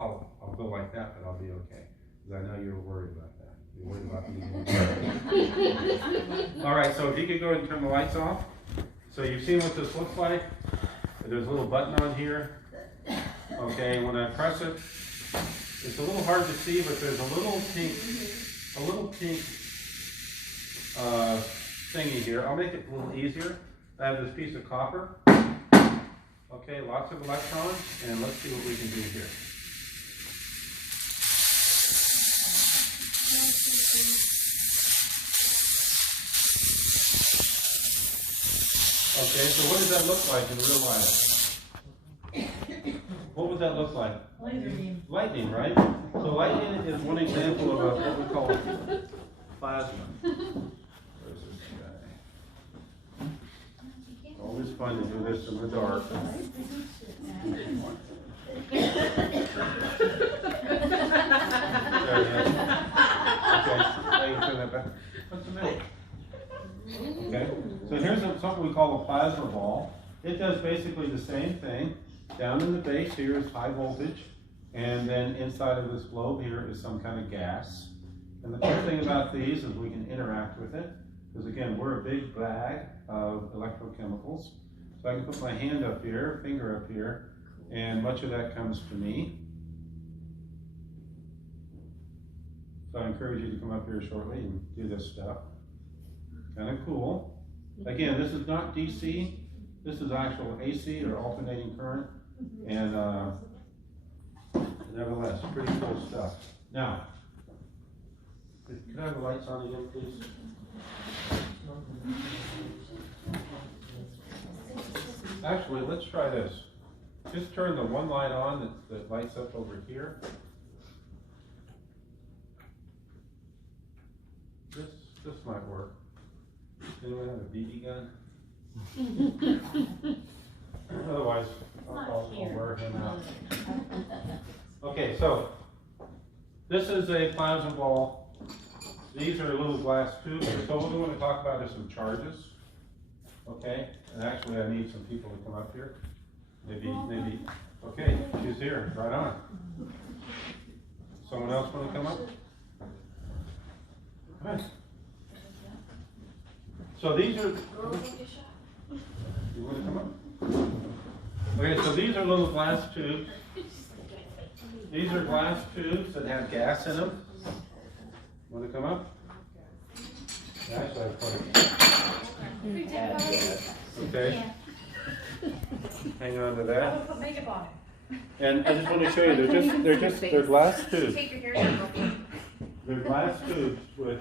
I'll go like that, but I'll be okay. Because I know you're worried about that. You're worried about me. All right, so if you could go ahead and turn the lights off. So you've seen what this looks like. There's a little button on here. Okay, when I press it, it's a little hard to see, but there's a little pink thingy here. I'll make it a little easier. I have this piece of copper. Okay, lots of electrons, and let's see what we can do here. Okay, so what does that look like in real life? What would that look like? Lightning. Lightning, right? So lightning is one example of what we call plasma. Where's this guy? Always fun to do this in the dark. Okay, now you turn that back. What's the matter? Okay, so here's something we call a plasma ball. It does basically the same thing. Down in the base here is high voltage, and then inside of this globe here is some kind of gas. And the cool thing about these is we can interact with it, because again, we're a big bag of electrochemicals. So I can put my hand up here, finger up here, and much of that comes to me. So I encourage you to come up here shortly and do this stuff. Kind of cool. Again, this is not DC. This is actual AC, or alternating current. And nevertheless, pretty cool stuff. Now, could I have the lights on again, please? Actually, let's try this. Just turn the one light on that lights up over here. This might work. Anyone have a BB gun? Otherwise, I'll wear him out. Okay, so this is a plasma ball. These are little glass tubes. So what we want to talk about is some charges. Okay, and actually I need some people to come up here. Maybe. Okay, she's here. Right on. Someone else want to come up? All right. So these are. You want to come up? Okay, so these are little glass tubes. These are glass tubes that have gas in them. Want to come up? Actually, I put it. Okay. Hang on to that. Put makeup on it. And I just want to show you, they're glass tubes. Take your hair. They're glass tubes with.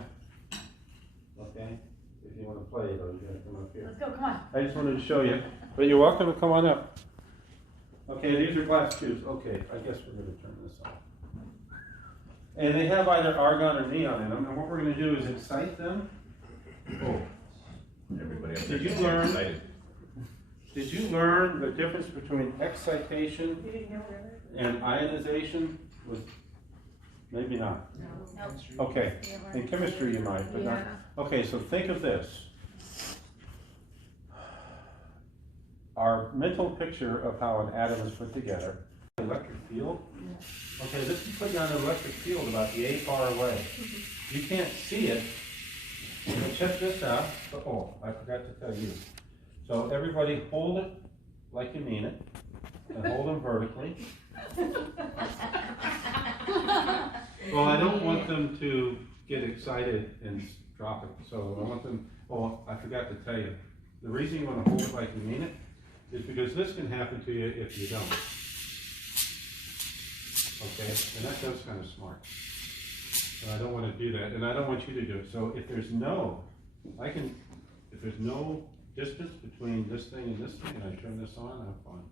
Okay. If you want to play it, or you're going to come up here. Let's go, come on. I just wanted to show you, but you're welcome to come on up. Okay, these are glass tubes. Okay, I guess we're going to turn this on. And they have either argon or neon in them, and what we're going to do is excite them. Oh. Everybody up Did you learn the difference between excitation and ionization? Maybe not. No. Okay, in chemistry you might, but not. Okay, so think of this. Our mental picture of how an atom is put together. Electric field. Okay, this is putting on an electric field about yay far away. You can't see it. But check this out. Oh, I forgot to tell you. So everybody hold it like you mean it, and hold them vertically. Well, I don't want them to get excited and drop it. So I want them, oh, I forgot to tell you. The reason you want to hold it like you mean it is because this can happen to you if you don't. Okay, and that sounds kind of smart. And I don't want to do that, and I don't want you to do it. So if there's no distance between this thing and this thing, and I turn this on, I'm fine.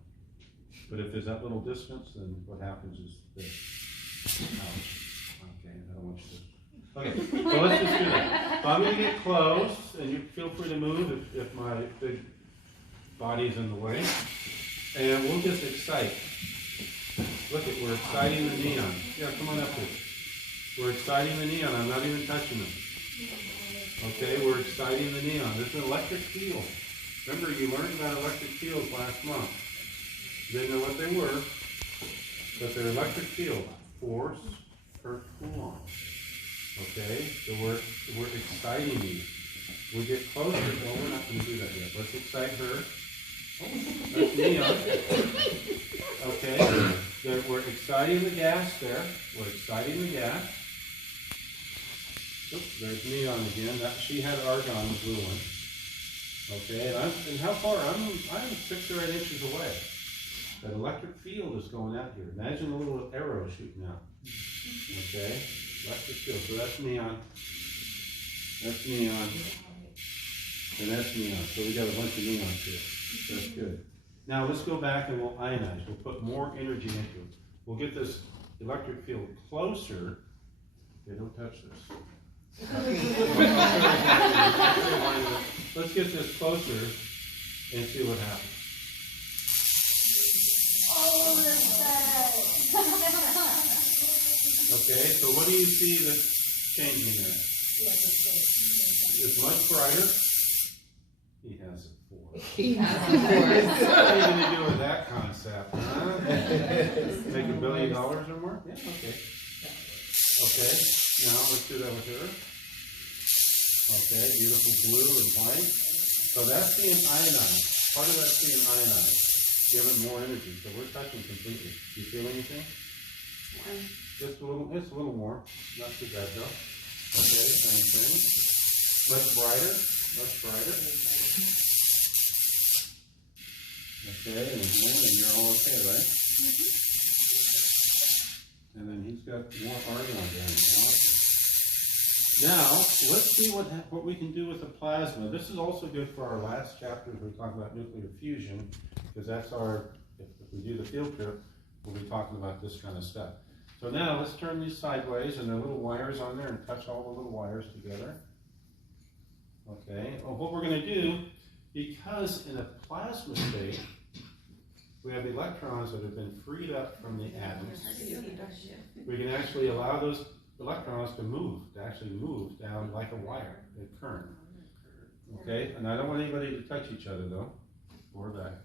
But if there's that little distance, then what happens is this. Ouch. Okay, I don't want you to. Okay, so let's just do that. So I'm going to get close, and you feel free to move if my big body's in the way. And we'll just excite. Look at, we're exciting the neon. Yeah, come on up here. We're exciting the neon. I'm not even touching them. Okay, we're exciting the neon. There's an electric field. Remember, you learned about electric fields last month. Didn't know what they were. but their electric field force her pull on. Okay, so we're exciting these. We get closer. Well, we're not going to do that yet. Let's excite her. Oh, that's neon. Okay, we're exciting the gas there. We're exciting the gas. Oops, there's neon again. She had argon, the blue one. Okay, and how far? I'm 6 or 8 inches away. That electric field is going out here. Imagine a little arrow shooting out. Okay, electric field. So that's neon. That's neon. And that's neon. So we got a bunch of neon here. That's good. Now let's go back and we'll ionize. We'll put more energy into it. We'll get this electric field closer. Okay, don't touch this. Let's get this closer and see what happens. Oh, that's bad. Okay, so what do you see that's changing there? It's much brighter. He has it for. He has it for. What are you going to do with that concept, huh? Make $1 billion or more? Yeah, okay. Okay, now let's do that with her. Okay, beautiful blue and white. So that's being ionized. Part of that's being ionized. Give it more energy. So we're touching completely. Do you feel anything? Just a little, it's a little warm. Not too bad though. Okay, same thing. Much brighter. Much brighter. Okay, and again, and you're all okay, right? And then he's got more argon down here. Awesome. Now, let's see what we can do with the plasma. This is also good for our last chapter as we talk about nuclear fusion, because that's our, if we do the field trip, we'll be talking about this kind of stuff. So now let's turn these sideways, and there are little wires on there, and touch all the little wires together. Okay, well, what we're going to do, because in a plasma state, we have electrons that have been freed up from the atoms. We can actually allow those electrons to actually move down like a wire, a current. Okay, and I don't want anybody to touch each other though, or that.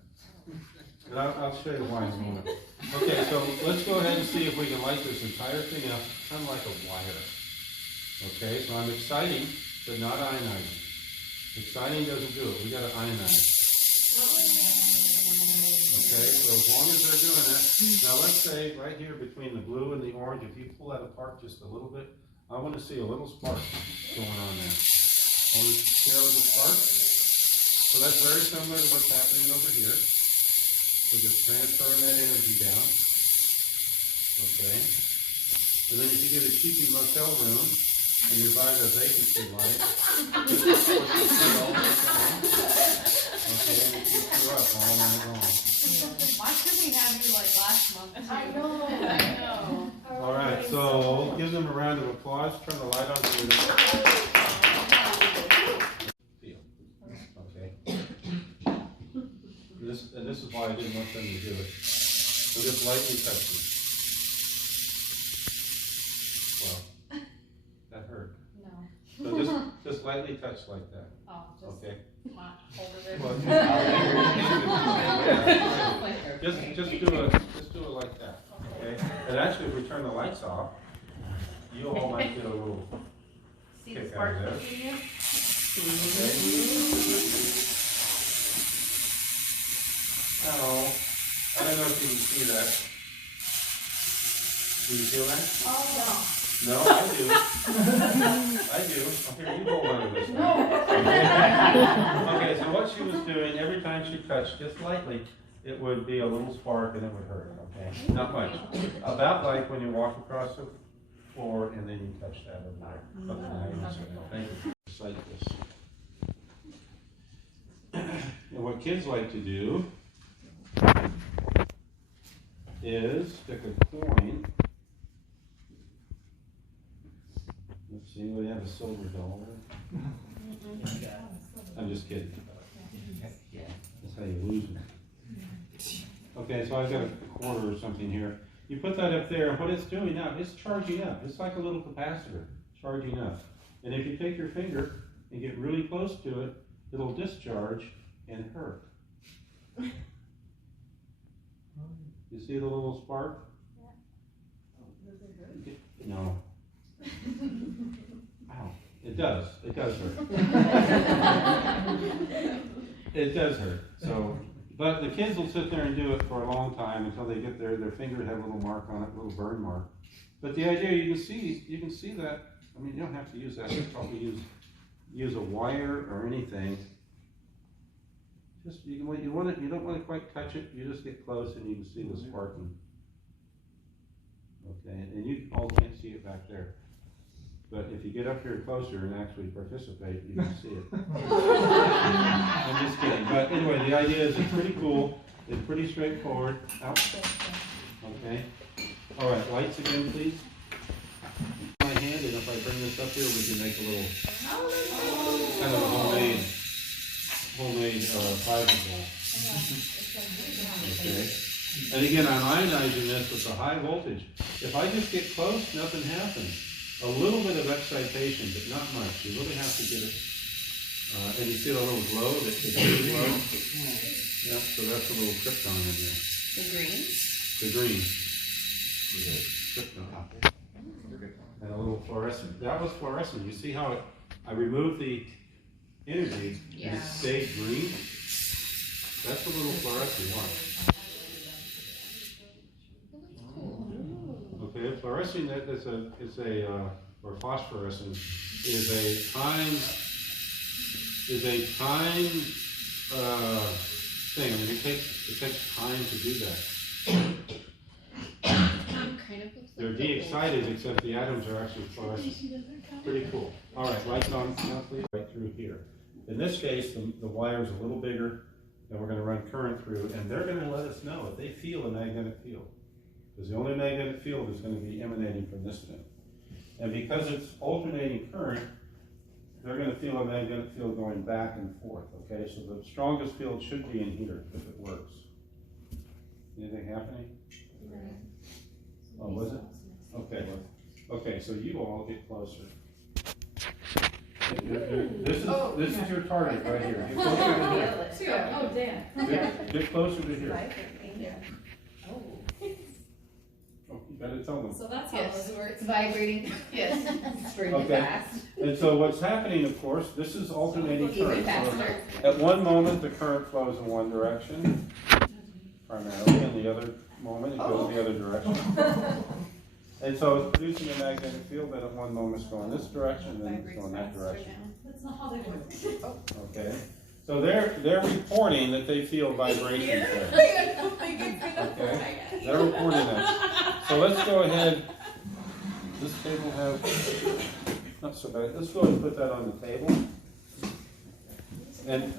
But I'll show you why in a moment. Okay, so let's go ahead and see if we can light this entire thing up, kind of like a wire. Okay, so I'm exciting, but not ionizing. Exciting doesn't do it. We got to ionize. Okay, so as long as they're doing that, now let's say right here between the blue and the orange, if you pull that apart just a little bit, I want to see a little spark going on there. Want to see a little spark? So that's very similar to what's happening over here. We're just transferring that energy down. Okay. And then if you get a cheapy motel room and you're buying a vacancy light, just push it all the time. Okay, and it keeps you up all night long. Why couldn't we have you like last month? I know. I know. All right, so give them a round of applause. Turn the light on so we don't feel. Okay. This is why I didn't want them to do it. So just lightly touch them. Well, that hurt. No. So just lightly touch like that. Oh, just Okay. hold it Well, just do it like that. Okay. And actually, if we turn the lights off, you all might get a little See the kick out spark of this. between you? Okay. Oh, I don't know if you can see that. Do you feel that? Oh, No, I do. I do. Okay, you hold on to this. no. Okay, so what she was doing, every time she touched just lightly, it would be a little spark and it would hurt, okay? Not much. About like when you walk across the floor and then you touch that over there. Something like that. Thank you. Just like this. And what kids like to do is stick a coin. Let's see, we have a silver dollar. I'm just kidding. That's how you lose it. Okay, so I've got a quarter or something here. You put that up there, and what it's doing now, it's charging up. It's like a little capacitor, charging up. And if you take your finger and get really close to it, it'll discharge and hurt. You see the little spark? Yeah. No. Ow. It does hurt. It does hurt. So, but the kids will sit there and do it for a long time until they get their finger have a little mark on it, a little burn mark. But the idea, you can see that. I mean, you don't have to use that. You probably use a wire or anything. Just you don't want to quite touch it. You just get close and you can see the sparking. Okay, and you all can't see it back there. But if you get up here closer and actually participate, you can see it. I'm just kidding. But anyway, the idea is it's pretty cool. It's pretty straightforward. Out. Okay. All right, lights again, please. My hand, and if I bring this up here, we can make a little kind of a homemade fiberglass. Okay. And again, I'm ionizing this with a high voltage. If I just get close, nothing happens. A little bit of excitation, but not much. You really have to get it. And you see the little glow, the glow? Yeah, so that's a little krypton in there. The green? The green. Krypton. And a little fluorescent. That was fluorescent. You see how I removed the energy and it stayed green? That's a little fluorescent. Watch. Okay, fluorescing or phosphorescence is a time thing. I mean, it takes time to do that. They're de-excited, except the atoms are actually fluorescent. Pretty cool. All right, lights on now, please. Right through here. In this case, the wire is a little bigger, and we're going to run current through, and they're going to let us know if they feel a magnetic field. Because the only magnetic field is going to be emanating from this thing. And because it's alternating current, they're going to feel a magnetic field going back and forth, okay? So the strongest field should be in here if it works. Anything happening? Oh, was it? Okay. Okay, so you all get closer. This is your target right here. Get closer to here. Oh, damn. Get closer to here. Oh, you gotta tell them. So that's how this works. It's vibrating. Yes. Extremely fast. And so what's happening, of course, this is alternating current. Even faster. So at one moment, the current flows in one direction, primarily, and the other moment, it goes the other direction. And so it's producing a magnetic field that at one moment is going this direction, and then it's going that direction. That's not how they work. Okay. So they're reporting that they feel vibrations there. Okay. They're reporting that. So let's go ahead. This table have not so bad. Let's go ahead and put that on the table. And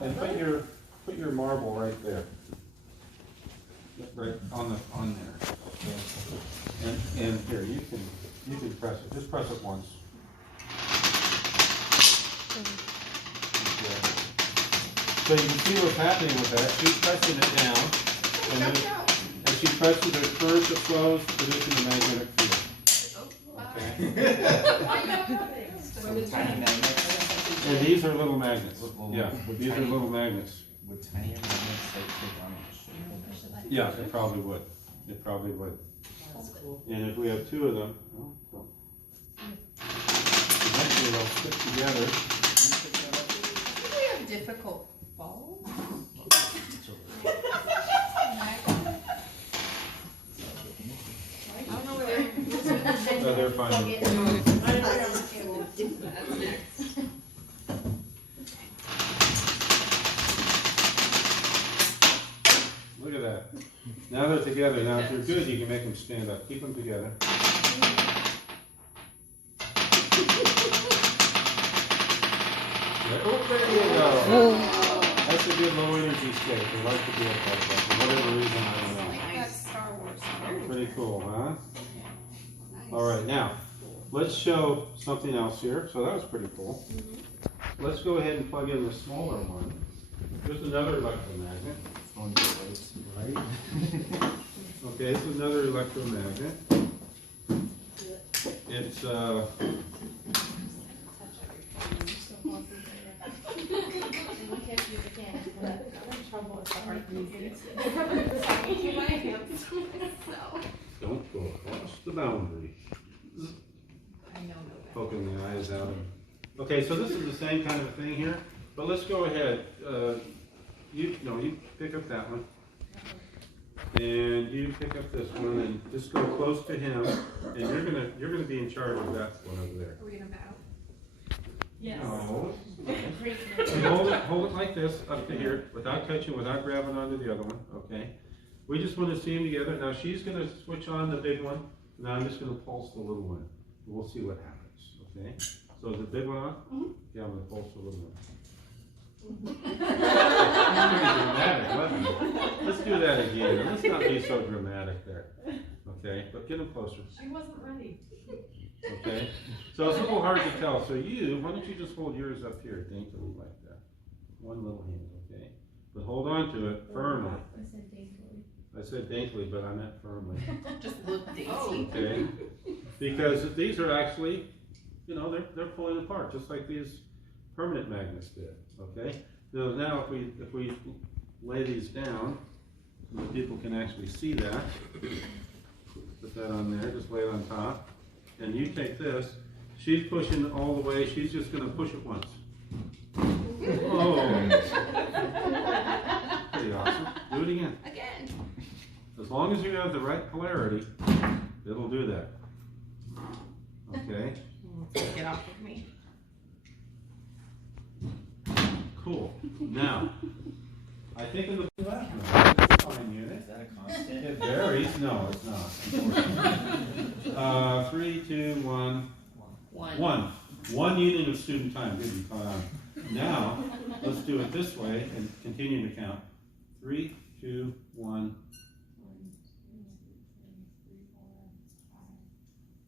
put your marble right there. Right on there. And here you can press it. Just press it once. Okay. So you can see what's happening with that. She's pressing it down, and she presses the current that flows, producing a magnetic field. Okay. Tiny magnets. And these are little magnets. Yeah, these are little magnets. Would tiny magnets like take on it? Yeah, it probably would. It probably would. That's cool. And if we have two of them, eventually they'll stick together. We have difficult balls. I don't know where No, they're fine. Look at that. Now they're together. Now if they're good, you can make them stand up. Keep them together. Oh, there you go. That's a good low energy state. They like to do it like that for whatever reason, I don't know. That's Star Wars. Pretty cool, huh? All right, now let's show something else here. So that was pretty cool. Let's go ahead and plug in the smaller one. There's another electromagnet. Right? Okay, this is another electromagnet. It's don't go across the the boundary. I know that. Poking the eyes out. Okay, so this is the same kind of thing here, but let's go ahead. You pick up that one. And you pick up this one and just go close to him, and you're gonna be in charge of that one over there. Are we gonna bow? Yes. No. Great. And hold it like this up to here, without touching, without grabbing onto the other one. Okay. We just want to see them together. Now she's gonna switch on the big one. Now I'm just gonna pulse the little one. We'll see what happens. Okay. So is the big one on? Mhm. Yeah, I'm gonna pulse the little one. Let's do that again. Let's not be so dramatic there. Okay, but get them closer. She wasn't ready. Okay, so it's a little hard to tell. So why don't you just hold yours up here daintily like that? One little hand, okay? But hold on to it firmly. I said daintily. I said daintily, but I meant firmly. Just look dainty. Okay, because these are actually, they're pulling apart just like these permanent magnets did. Okay. Now if we lay these down, so that people can actually see that. Put that on there. Just lay it on top. And you take this. She's pushing all the way. She's just going to push it once. Oh. Pretty awesome. Do it again. Again. As long as you have the right polarity, it'll do that. Okay. Get off of me. Cool. Now, I think in the it's fine unit. Is that a constant? It varies. No, it's not. 3, 2, 1. One unit of student time. Good, you caught on. Now, let's do it this way and continue to count. 3, 2, 1.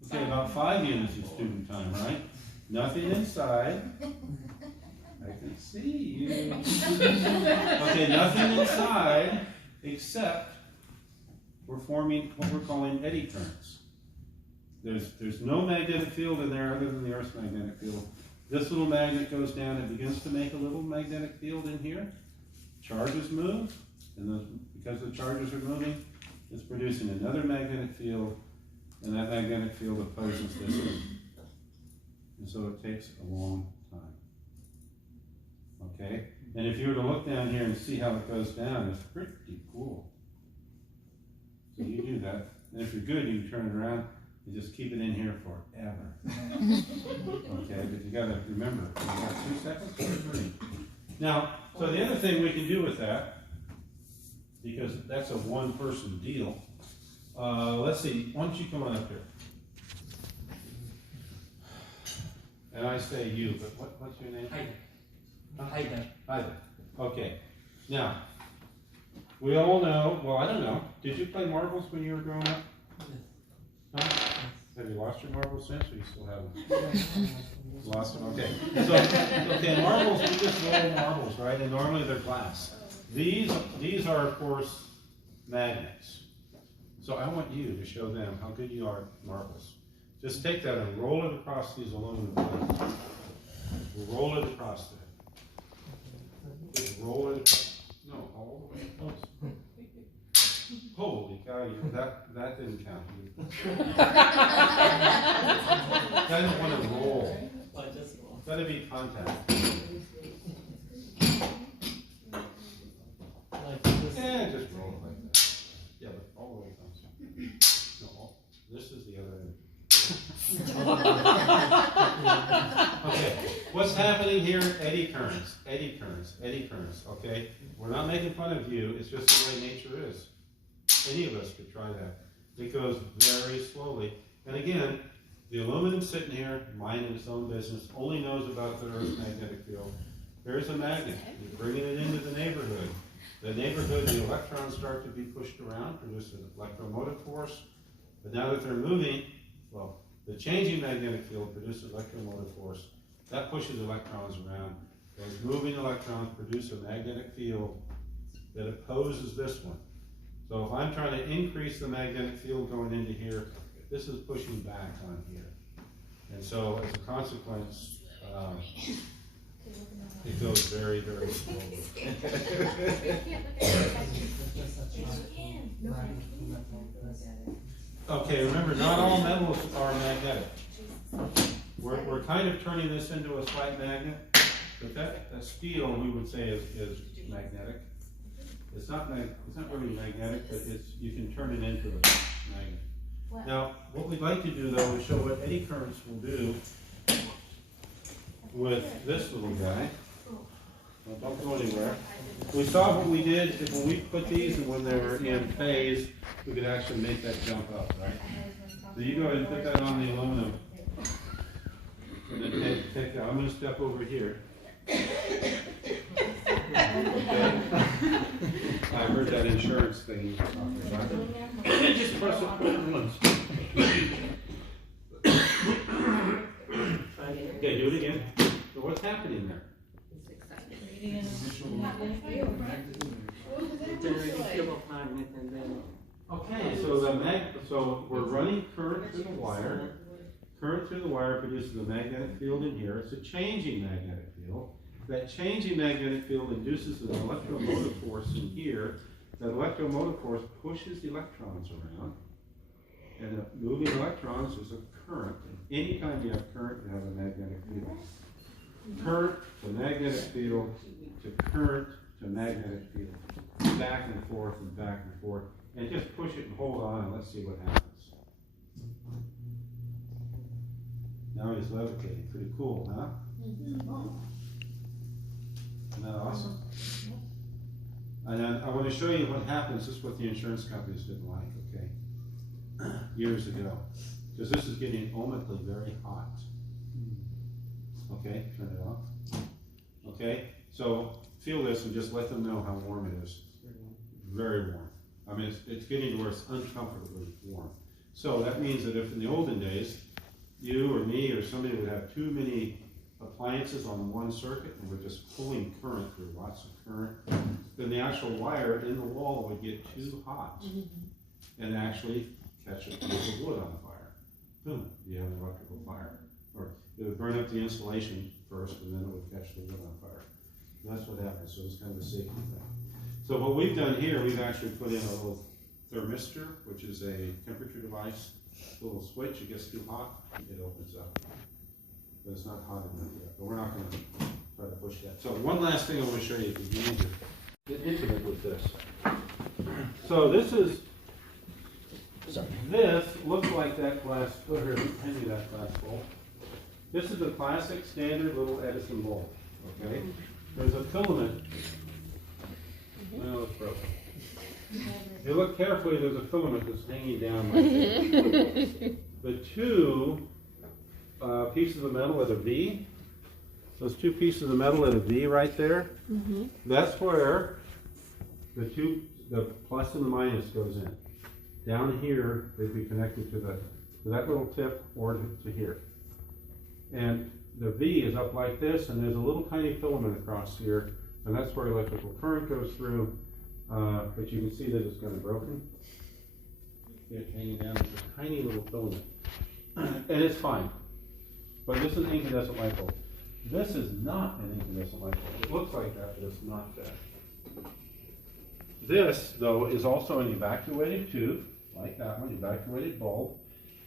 Okay, about 5 units of student time, right? Nothing inside. I can see you. Okay, nothing inside except we're forming what we're calling eddy currents. There's no magnetic field in there other than the Earth's magnetic field. This little magnet goes down and begins to make a little magnetic field in here. Charges move, and because the charges are moving, it's producing another magnetic field, and that magnetic field opposes this one. And so it takes a long time. Okay? And if you were to look down here and see how it goes down, it's pretty cool. So you do that. And if you're good, you can turn it around and just keep it in here forever. Okay, but you gotta remember, you got 2 seconds or 3. Now, so the other thing we can do with that, because that's a one-person deal, let's see, why don't you come on up here? And I say you, but what's your name? Hi there. Hi there. Okay. Now, we all know, well, I don't know. Did you play marbles when you were growing up? Huh? Have you lost your marbles since, or you still have them? Lost them? Okay. So, okay, marbles, we just roll marbles, right? And normally they're glass. These are, of course, magnets. So I want you to show them how good you are at marbles. Just take that and roll it across these aluminum plates. Roll it across there. Just roll it across. No, all the way across. Holy cow, that didn't count. I don't want to roll. It's got to be contact. Yeah, just roll it like that. Yeah, but all the way across. No, this is the other end. Okay, what's happening here? Eddy currents, eddy currents, eddy currents, okay? We're not making fun of you, it's just the way nature is. Any of us could try that. It goes very slowly. And again, the aluminum sitting here, minding its own business, only knows about the Earth's magnetic field. There's a magnet. You're bringing it into the neighborhood. The neighborhood, the electrons start to be pushed around, produce an electromotive force. But now that they're moving, well, the changing magnetic field produces electromotive force. That pushes electrons around. Those moving electrons produce a magnetic field that opposes this one. So if I'm trying to increase the magnetic field going into here, this is pushing back on here. And so as a consequence, it goes very, very slowly. Okay, remember, not all metals are magnetic. We're kind of turning this into a slight magnet, but that steel we would say is magnetic. It's not really magnetic, but you can turn it into a magnet. Now, what we'd like to do though is show what eddy currents will do with this little guy. Well, don't go anywhere. We saw what we did is when we put these and when they were in phase, we could actually make that jump up, right? So you go ahead and put that on the aluminum. And then take that. I'm going to step over here. Okay. I heard that insurance thing you were talking about. And just press it once. Okay, do it again. So what's happening there? Okay, so we're running current through the wire. Current through the wire produces a magnetic field in here. It's a changing magnetic field. That changing magnetic field induces an electromotive force in here. That electromotive force pushes the electrons around. And the moving electrons is a current. And anytime you have current, you have a magnetic field. Current to magnetic field to current to magnetic field. Back and forth and back and forth. And just push it and hold on and let's see what happens. Now he's levitating. Pretty cool, huh? Isn't that awesome? And then I want to show you what happens. This is what the insurance companies didn't like, okay? Years ago. Because this is getting omically very hot. Okay, turn it off. Okay, so feel this and just let them know how warm it is. Very warm. I mean, it's getting to where it's uncomfortably warm. So that means that if in the olden days, you or me or somebody would have too many appliances on one circuit and we're just pulling current through, lots of current, then the actual wire in the wall would get too hot and actually catch a piece of wood on fire. Boom, you have an electrical fire. Or it would burn up the insulation first and then it would catch the wood on fire. And that's what happens, so it's kind of a safety thing. So what we've done here, we've actually put in a little thermistor, which is a temperature device, a little switch. It gets too hot, it opens up. But it's not hot enough yet, but we're not going to try to push that. So one last thing I want to show you to be easier. Get intimate with this. So this looks like that glass, go here, hand me that glass bowl. This is a classic standard little Edison bulb, okay? There's a filament. Well, it's broken. If you look carefully, there's a filament that's hanging down like that. The two pieces of metal at a V, those two pieces of metal at a V right there, that's where the plus and the minus goes in. Down here, they'd be connected to that little tip or to here. And the V is up like this, and there's a little tiny filament across here, and that's where electrical current goes through. But you can see that it's kind of broken. It's hanging down. It's a tiny little filament. And it's fine. But this is an incandescent light bulb. This is not an incandescent light bulb. It looks like that, but it's not that. This, though, is also an evacuated tube, like that one, evacuated bulb.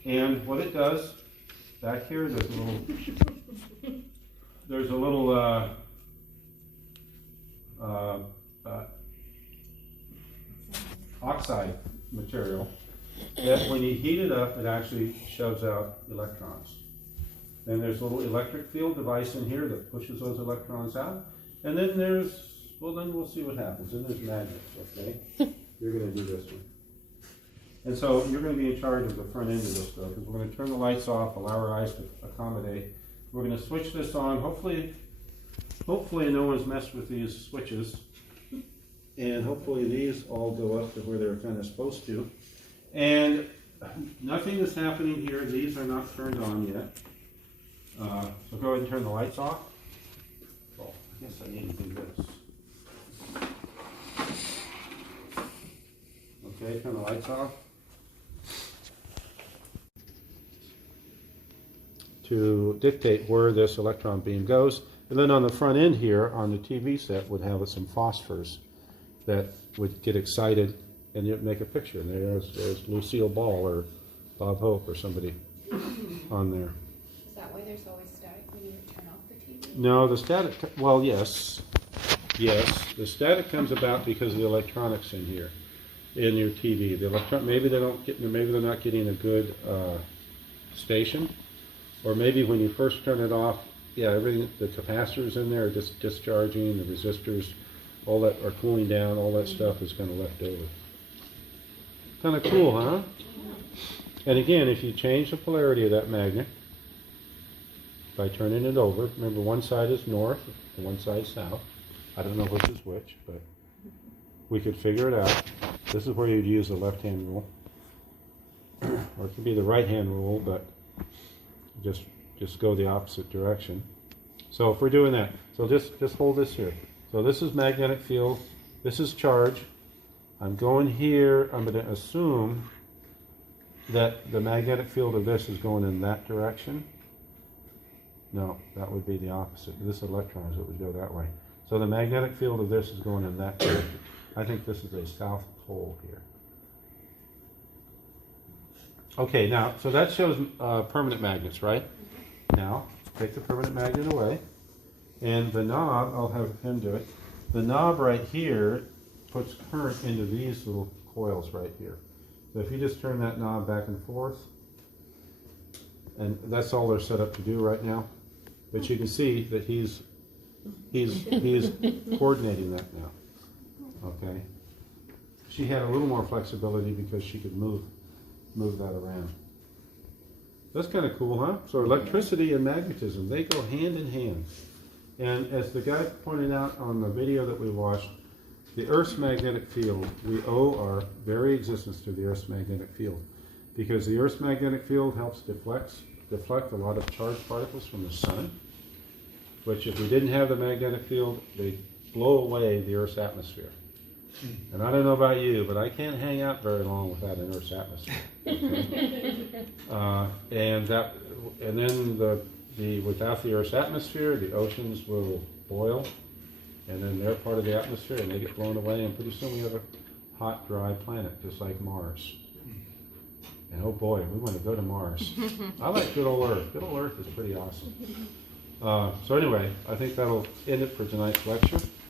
And what it does, back here, there's a little oxide material that when you heat it up, it actually shoves out electrons. Then there's a little electric field device in here that pushes those electrons out. And then then we'll see what happens. And there's magnets, okay? You're going to do this one. And so you're going to be in charge of the front end of this, though, because we're going to turn the lights off, allow our eyes to accommodate. We're going to switch this on. Hopefully no one's messed with these switches. And hopefully these all go up to where they're kind of supposed to. And nothing is happening here. These are not turned on yet. So go ahead and turn the lights off. Well, I guess I need to do this. Okay, turn the lights off. To dictate where this electron beam goes. And then on the front end here, on the TV set, would have some phosphors that would get excited and you'd make a picture. And there's Lucille Ball or Bob Hope or somebody on there. Is that why there's always static when you turn off the TV? No, the static, well, yes. Yes, the static comes about because of the electronics in here, in your TV. The maybe they're not getting a good station, or maybe when you first turn it off, yeah, everything, the capacitors in there are just discharging, the resistors, all that are cooling down, all that stuff is kind of left over. Kind of cool, huh? And again, if you change the polarity of that magnet by turning it over, remember one side is north and one side is south. I don't know which is which, but we could figure it out. This is where you'd use the left-hand rule. Or it could be the right-hand rule, but just go the opposite direction. So if we're doing that, so just hold this here. So this is magnetic field, this is charge. I'm going here, I'm going to assume that the magnetic field of this is going in that direction. No, that would be the opposite. This electrons, it would go that way. So the magnetic field of this is going in that direction. I think this is a south pole here. Okay, now, so that shows permanent magnets, right? Now, take the permanent magnet away. And the knob, I'll have him do it. The knob right here puts current into these little coils right here. So if you just turn that knob back and forth, and that's all they're set up to do right now. But you can see that he's coordinating that now. Okay. She had a little more flexibility because she could move that around. That's kind of cool, huh? So electricity and magnetism, they go hand in hand. And as the guy pointed out on the video that we watched, the Earth's magnetic field, we owe our very existence to the Earth's magnetic field. Because the Earth's magnetic field helps deflect a lot of charged particles from the sun, which if we didn't have the magnetic field, they'd blow away the Earth's atmosphere. And I don't know about you, but I can't hang out very long without an Earth's atmosphere. Okay? And then without the Earth's atmosphere, the oceans will boil, and then they're part of the atmosphere, and they get blown away, and pretty soon we have a hot, dry planet, just like Mars. And oh boy, we want to go to Mars. I like good old Earth. Good old Earth is pretty awesome. So anyway, I think that'll end it for tonight's lecture.